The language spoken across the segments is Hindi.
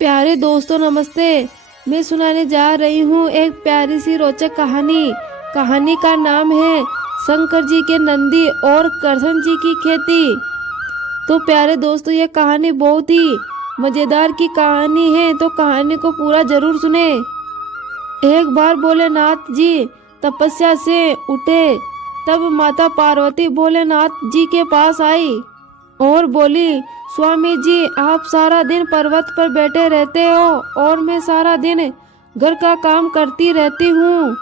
प्यारे दोस्तों नमस्ते। मैं सुनाने जा रही हूँ एक प्यारी सी रोचक कहानी। कहानी का नाम है शंकर जी के नंदी और कृष्ण जी की खेती। तो प्यारे दोस्तों, ये कहानी बहुत ही मज़ेदार की कहानी है, तो कहानी को पूरा जरूर सुने। एक बार भोलेनाथ जी तपस्या से उठे, तब माता पार्वती भोलेनाथ जी के पास आई और बोली, स्वामी जी, आप सारा दिन पर्वत पर बैठे रहते हो और मैं सारा दिन घर का काम करती रहती हूँ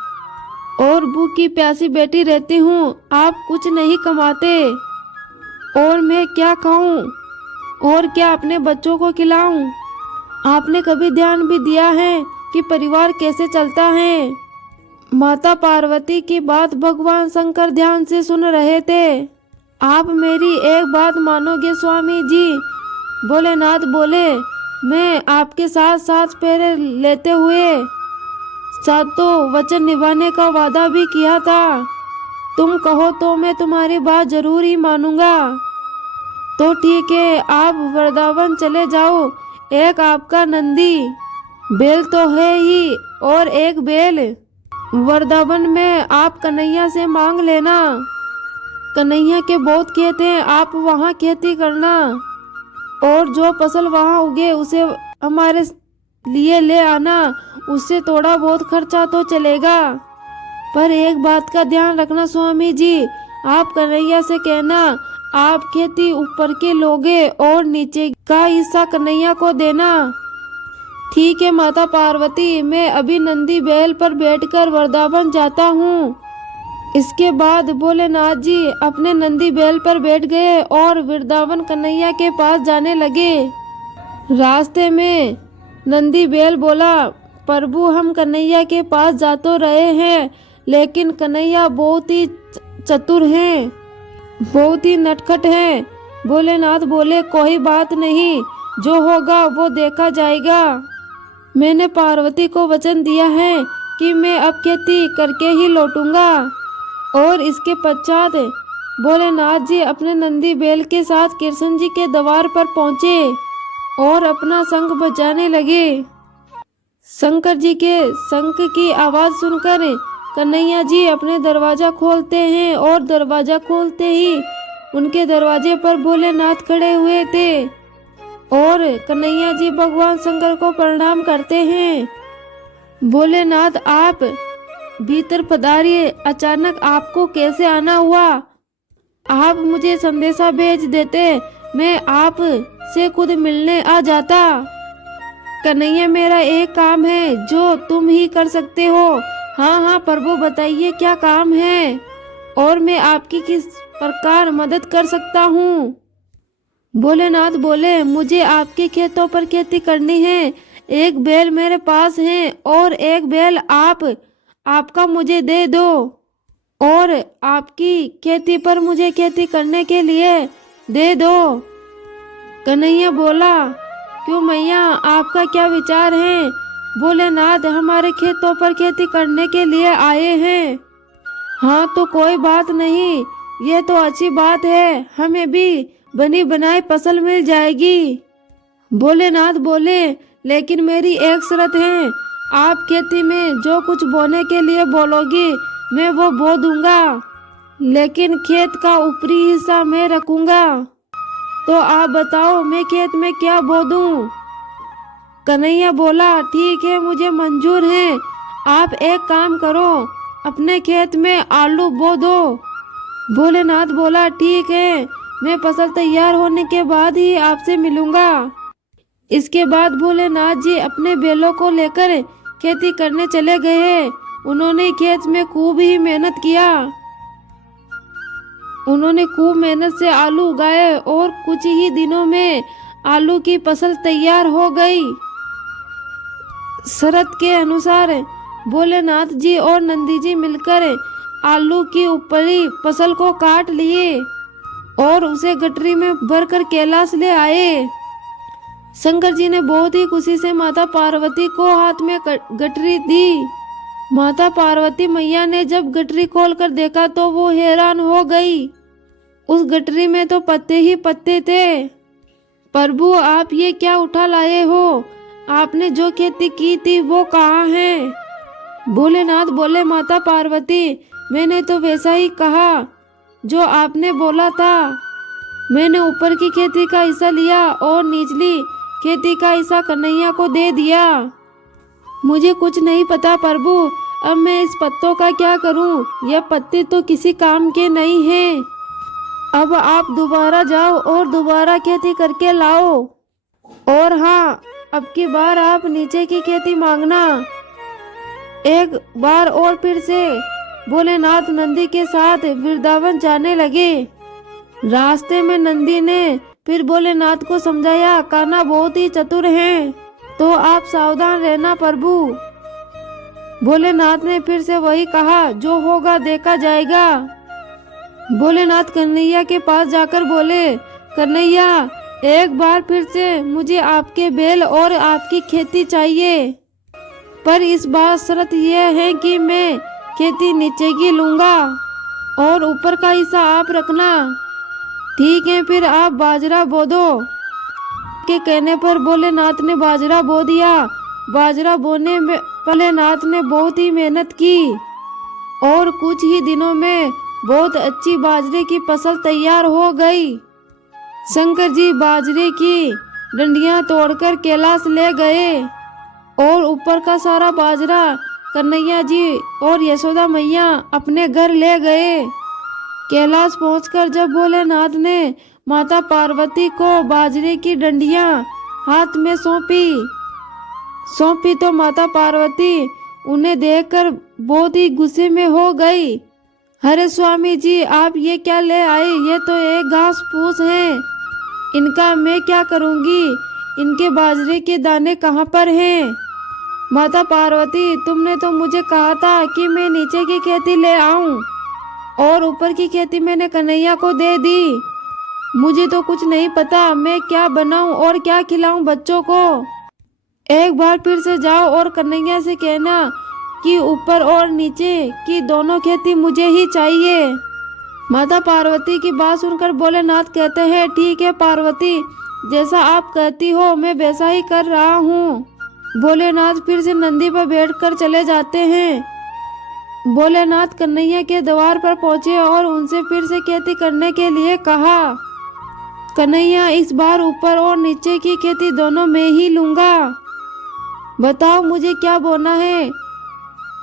और भूखी प्यासी बैठी रहती हूँ। आप कुछ नहीं कमाते और मैं क्या खाऊं और क्या अपने बच्चों को खिलाऊं। आपने कभी ध्यान भी दिया है कि परिवार कैसे चलता है। माता पार्वती की बात भगवान शंकर ध्यान से सुन रहे थे। आप मेरी एक बात मानोगे स्वामी जी? भोलेनाथ बोले, मैं आपके साथ साथ फेरे लेते हुए सातों वचन निभाने का वादा भी किया था। तुम कहो तो मैं तुम्हारी बात जरूर ही मानूंगा। तो ठीक है, आप वृंदावन चले जाओ। एक आपका नंदी बैल तो है ही और एक बैल वृंदावन में आप कन्हैया से मांग लेना। कन्हैया के बहुत खेत हैं, आप वहाँ खेती करना और जो फसल वहाँ उगे उसे हमारे लिए ले आना। उससे थोड़ा बहुत खर्चा तो चलेगा, पर एक बात का ध्यान रखना स्वामी जी, आप कन्हैया से कहना आप खेती ऊपर के लोगे और नीचे का हिस्सा कन्हैया को देना। ठीक है माता पार्वती, मैं अभी नंदी बैल पर बैठकर वृंदावन जाता हूँ। इसके बाद भोलेनाथ जी अपने नंदी बैल पर बैठ गए और वृंदावन कन्हैया के पास जाने लगे। रास्ते में नंदी बैल बोला, प्रभु, हम कन्हैया के पास जा तो रहे हैं, लेकिन कन्हैया बहुत ही चतुर हैं, बहुत ही नटखट हैं। भोलेनाथ बोले, कोई बात नहीं, जो होगा वो देखा जाएगा। मैंने पार्वती को वचन दिया है कि मैं अब खेती करके ही लौटूंगा। और इसके पश्चात भोलेनाथ जी अपने नंदी बैल के साथ कृष्ण जी के द्वार पर पहुंचे और अपना शंख बजाने लगे। शंकर जी के शंख की आवाज सुनकर कन्हैया जी अपने दरवाजा खोलते हैं और दरवाजा खोलते ही उनके दरवाजे पर भोलेनाथ खड़े हुए थे और कन्हैया जी भगवान शंकर को प्रणाम करते हैं। भोलेनाथ, आप भीतर पधारिए, अचानक आपको कैसे आना हुआ? आप मुझे संदेशा भेज देते, मैं आप से खुद मिलने आ जाता। कन्हैया, मेरा एक काम है जो तुम ही कर सकते हो। हाँ हाँ प्रभु, बताइए क्या काम है और मैं आपकी किस प्रकार मदद कर सकता हूँ। भोलेनाथ बोले, मुझे आपके खेतों पर खेती करनी है। एक बैल मेरे पास है और एक बैल आपका मुझे दे दो और आपकी खेती पर मुझे खेती करने के लिए दे दो। कन्हैया बोला, क्यों मैया, आपका क्या विचार है? भोलेनाथ हमारे खेतों पर खेती करने के लिए आए हैं। हाँ तो कोई बात नहीं, ये तो अच्छी बात है, हमें भी बनी बनाई फसल मिल जाएगी। भोलेनाथ बोले, लेकिन मेरी एक शर्त है, आप खेती में जो कुछ बोने के लिए बोलोगी मैं वो बो दूंगा, लेकिन खेत का ऊपरी हिस्सा मैं रखूंगा। तो आप बताओ मैं खेत में क्या बो दूं? कन्हैया बोला, ठीक है, मुझे मंजूर है। आप एक काम करो, अपने खेत में आलू बो दो। भोलेनाथ बोला, ठीक है, मैं फसल तैयार होने के बाद ही आपसे मिलूंगा। इसके बाद भोलेनाथ जी अपने बैलों को लेकर खेती करने चले गए। उन्होंने खेत में खूब ही मेहनत किया। उन्होंने खूब मेहनत से आलू उगाए और कुछ ही दिनों में आलू की फसल तैयार हो गई। शर्त के अनुसार भोलेनाथ जी और नंदी जी मिलकर आलू की ऊपरी फसल को काट लिए और उसे गठरी में भरकर कैलाश ले आए। शंकर जी ने बहुत ही खुशी से माता पार्वती को हाथ में गठरी दी। माता पार्वती मैया ने जब गठरी खोलकर देखा तो वो हैरान हो गई। उस गठरी में तो पत्ते ही पत्ते थे। प्रभु, आप ये क्या उठा लाए हो? आपने जो खेती की थी वो कहाँ है? भोलेनाथ बोले, माता पार्वती, मैंने तो वैसा ही कहा जो आपने बोला था। मैंने ऊपर की खेती का हिस्सा लिया और निचली खेती का हिस्सा कन्हैया को दे दिया। मुझे कुछ नहीं पता प्रभु, अब मैं इस पत्तों का क्या करूं? यह पत्ते तो किसी काम के नहीं हैं। अब आप दोबारा जाओ और दोबारा खेती करके लाओ। और हाँ, अब की बार आप नीचे की खेती मांगना। एक बार और फिर से भोलेनाथ नंदी के साथ वृंदावन जाने लगे। रास्ते में नंदी ने फिर भोलेनाथ को समझाया, कान्हा बहुत ही चतुर हैं, तो आप सावधान रहना प्रभु। भोलेनाथ ने फिर से वही कहा, जो होगा देखा जाएगा। भोलेनाथ कन्हैया के पास जाकर बोले, कन्हैया, एक बार फिर से मुझे आपके बैल और आपकी खेती चाहिए, पर इस बार शर्त यह है कि मैं खेती नीचे की लूंगा और ऊपर का हिस्सा आप रखना। ठीक है, फिर आप बाजरा बो दो। के कहने पर भोलेनाथ ने बाजरा बो दिया। बाजरा बोने में भोलेनाथ ने बहुत ही मेहनत की और कुछ ही दिनों में बहुत अच्छी बाजरे की फसल तैयार हो गई। शंकर जी बाजरे की डंडियां तोड़कर कैलाश ले गए और ऊपर का सारा बाजरा कन्हैया जी और यशोदा मैया अपने घर ले गए। कैलाश पहुंचकर जब भोलेनाथ ने माता पार्वती को बाजरे की डंडियां हाथ में सौंपी तो माता पार्वती उन्हें देखकर बहुत ही गुस्से में हो गई। अरे स्वामी जी, आप ये क्या ले आए? ये तो एक घास फूस है, इनका मैं क्या करूंगी? इनके बाजरे के दाने कहाँ पर हैं? माता पार्वती, तुमने तो मुझे कहा था कि मैं नीचे की खेती ले आऊं और ऊपर की खेती मैंने कन्हैया को दे दी। मुझे तो कुछ नहीं पता, मैं क्या बनाऊं और क्या खिलाऊं बच्चों को। एक बार फिर से जाओ और कन्हैया से कहना कि ऊपर और नीचे की दोनों खेती मुझे ही चाहिए। माता पार्वती की बात सुनकर भोलेनाथ कहते हैं, ठीक है पार्वती, जैसा आप कहती हो मैं वैसा ही कर रहा हूँ। भोलेनाथ फिर से नंदी पर बैठकर चले जाते हैं। भोलेनाथ कन्हैया के द्वार पर पहुंचे और उनसे फिर से खेती करने के लिए कहा। कन्हैया, इस बार ऊपर और नीचे की खेती दोनों में ही लूंगा। बताओ मुझे क्या बोना है?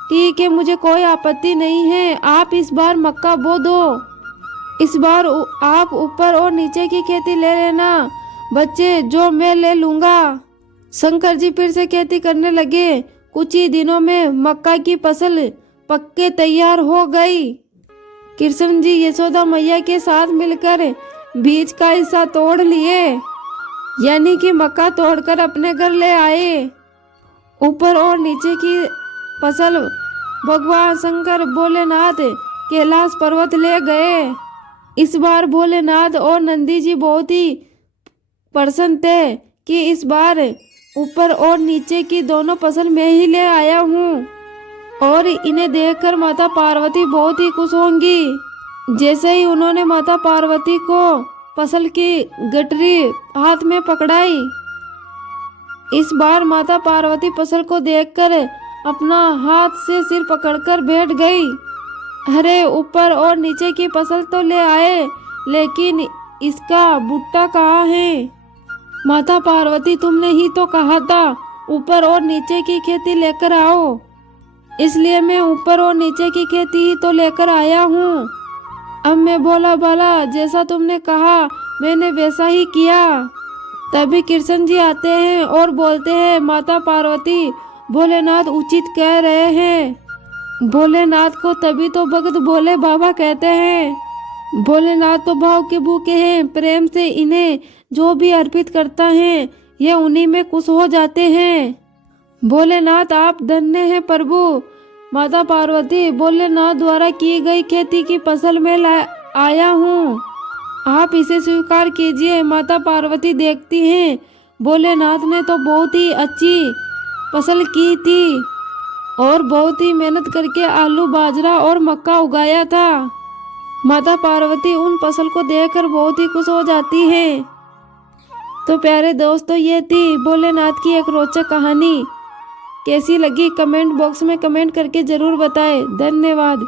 ठीक है, मुझे कोई आपत्ति नहीं है, आप इस बार मक्का बो दो। इस बार आप ऊपर और नीचे की खेती ले लेना बच्चे, जो मैं ले लूंगा। शंकर जी फिर से खेती करने लगे। कुछ ही दिनों में मक्का की फसल पक्के तैयार हो गई। कृष्ण जी यशोदा मैया के साथ मिलकर बीज का हिस्सा तोड़ लिए, यानी कि मक्का तोड़कर अपने घर ले आए। ऊपर और नीचे की फसल भगवान शंकर भोलेनाथ कैलाश पर्वत ले गए। इस बार भोलेनाथ और नंदी जी बहुत ही प्रसन्न थे कि इस बार ऊपर और नीचे की दोनों फसल मैं ही ले आया हूँ और इन्हें देखकर माता पार्वती बहुत ही खुश होंगी। जैसे ही उन्होंने माता पार्वती को फसल की गठरी हाथ में पकड़ाई, इस बार माता पार्वती फसल को देखकर अपना हाथ से सिर पकड़कर बैठ गई। अरे, ऊपर और नीचे की फसल तो ले आए, लेकिन इसका भुट्टा कहाँ है? माता पार्वती, तुमने ही तो कहा था ऊपर और नीचे की खेती लेकर आओ, इसलिए मैं ऊपर और नीचे की खेती ही तो लेकर आया हूँ। अब मैं भोला भाला जैसा तुमने कहा मैंने वैसा ही किया। तभी कृष्ण जी आते हैं और बोलते हैं, माता पार्वती, भोलेनाथ उचित कह रहे हैं। भोलेनाथ को तभी तो भगत भोले बाबा कहते हैं। भोलेनाथ तो भाव के भूखे हैं, प्रेम से इन्हें जो भी अर्पित करता है ये उन्हीं में खुश हो जाते हैं। भोलेनाथ, आप धन्य हैं प्रभु। माता पार्वती, भोलेनाथ द्वारा की गई खेती की फसल में आया हूँ, आप इसे स्वीकार कीजिए। माता पार्वती देखती हैं भोलेनाथ ने तो बहुत ही अच्छी फसल की थी और बहुत ही मेहनत करके आलू, बाजरा और मक्का उगाया था। माता पार्वती उन फसल को देखकर बहुत ही खुश हो जाती है। तो प्यारे दोस्तों, ये थी भोलेनाथ की एक रोचक कहानी। कैसी लगी कमेंट बॉक्स में कमेंट करके ज़रूर बताएं। धन्यवाद।